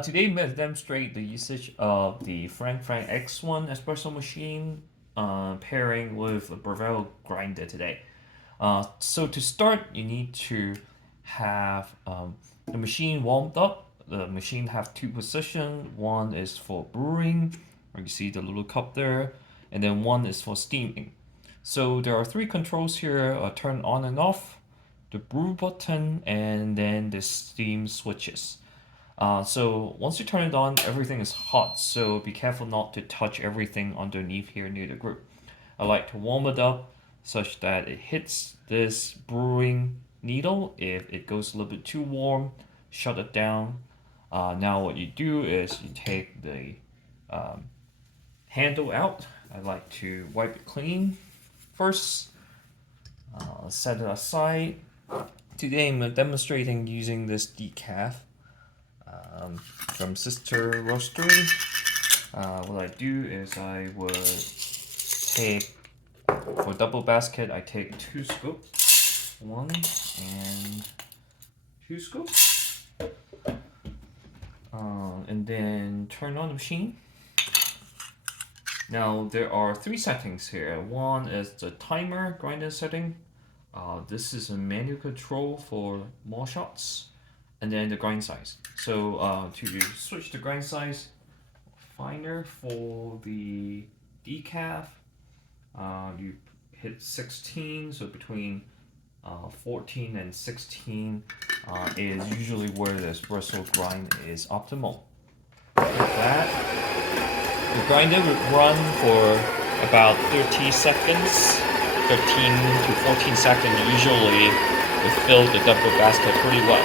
Today I'm going to demonstrate the usage of the Francisfrancis X1 espresso machine pairing with a Breville grinder today. So to start, you need to have the machine warmed up. The machine have two positions. One is for brewing, where you see the little cup there, and then one is for steaming. So there are three controls here: turn on and off, the brew button, and then the steam switches. So once you turn it on, everything is hot, so be careful not to touch everything underneath here near the group. I like to warm it up such that it hits this brewing needle. If it goes a little bit too warm, shut it down. Now what you do is you take the handle out. I like to wipe it clean first, set it aside. Today I'm demonstrating using this decaf from Sister Roastery. What I do is I would take, for double basket, I take 2 scoops, 1 and 2 scoops, and then turn on the machine. Now there are 3 settings here. One is the timer grinder setting. This is a manual control for more shots, and then the grind size. So to switch the grind size, finer for the decaf, you hit 16, so between 14 and 16 is usually where the espresso grind is optimal. Like that. The grinder would run for about 30 seconds, 13 to 14 seconds usually would fill the double basket pretty well.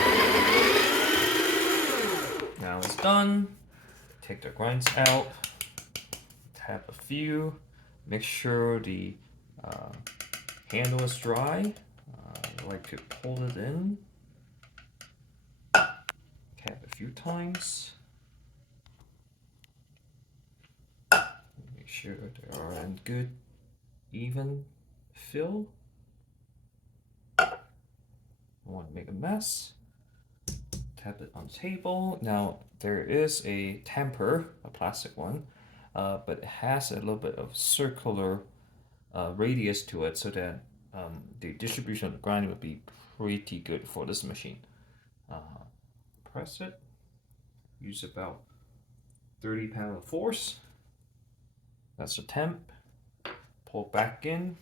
Now it's done. Take the grinds out, tap a few, make sure the handle is dry. I like to pull it in, tap a few times, make sure they are in good, even fill. I want to make a mess. Tap it on the table. Now there is a tamper, a plastic one, but it has a little bit of circular radius to it, so that the distribution of the grinding would be pretty good for this machine. Press it. Use about 30 pound of force. That's the temp. Pull back in.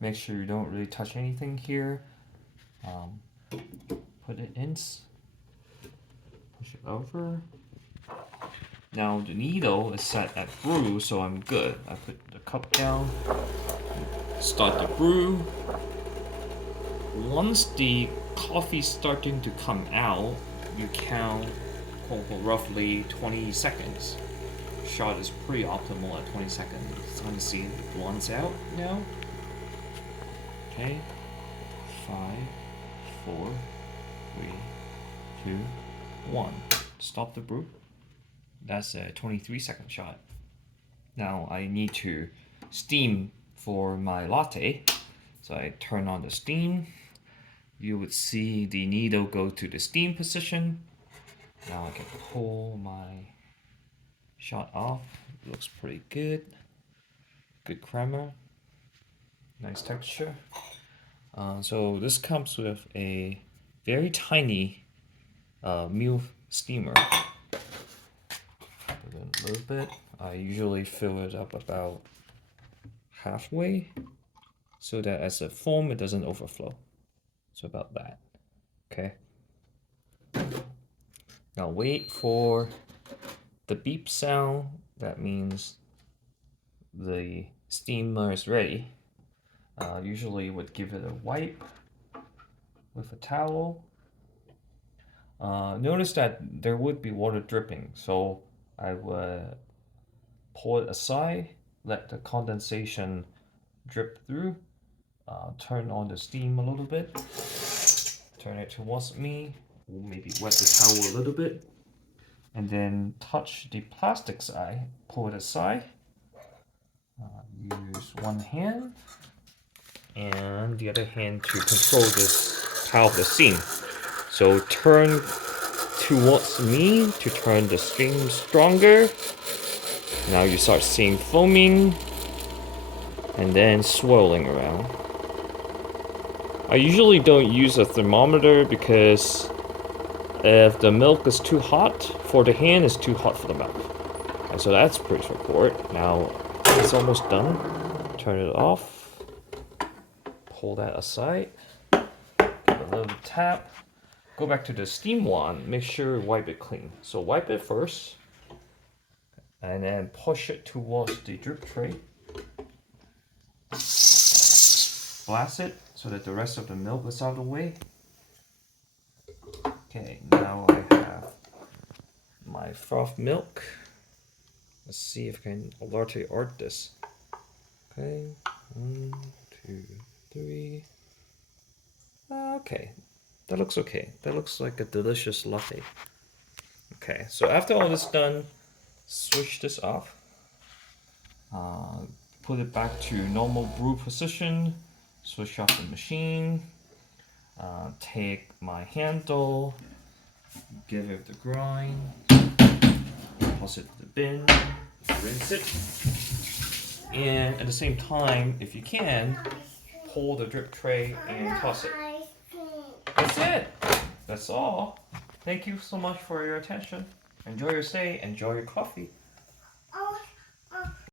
Make sure you don't really touch anything here. Put it in. Push it over. Now the needle is set at brew, so I'm good. I put the cup down, start the brew. Once the coffee's starting to come out, you count for roughly 20 seconds. Shot is pretty optimal at 20 seconds. It's time to see it blends out now. Okay, 5, 4, 3, 2, 1. Stop the brew. That's a 23-second shot. Now I need to steam for my latte. So I turn on the steam. You would see the needle go to the steam position. Now I can pull my shot off. It looks pretty good. Good crema. Nice texture. So this comes with a very tiny meal steamer. Put in a little bit. I usually fill it up about halfway, so that as a foam it doesn't overflow. So about that. Okay. Now wait for the beep sound. That means the steamer is ready. Usually would give it a wipe with a towel. Notice that there would be water dripping, so I would pull it aside, let the condensation drip through, turn on the steam a little bit, turn it towards me, maybe wet the towel a little bit, and then touch the plastic side, pull it aside, use one hand and the other hand to control this power of the steam. So turn towards me to turn the steam stronger. Now you start seeing foaming and then swirling around. I usually don't use a thermometer because if the milk is too hot for the hand, it's too hot for the mouth. And so that's pretty straightforward. Now it's almost done. Turn it off. Pull that aside. Give it a little tap. Go back to the steam wand. Make sure you wipe it clean. So wipe it first. And then push it towards the drip tray. Blast it so that the rest of the milk is out of the way. Okay, now I have my froth milk. Let's see if I can latte art this. Okay, 1, 2, 3. Okay, that looks okay. That looks like a delicious latte. Okay, so after all this done, switch this off. Put it back to normal brew position. Switch off the machine. Take my handle, give it the grind, toss it to the bin, rinse it, and at the same time, if you can, pull the drip tray and toss it. That's it. That's all. Thank you so much for your attention. Enjoy your stay. Enjoy your coffee.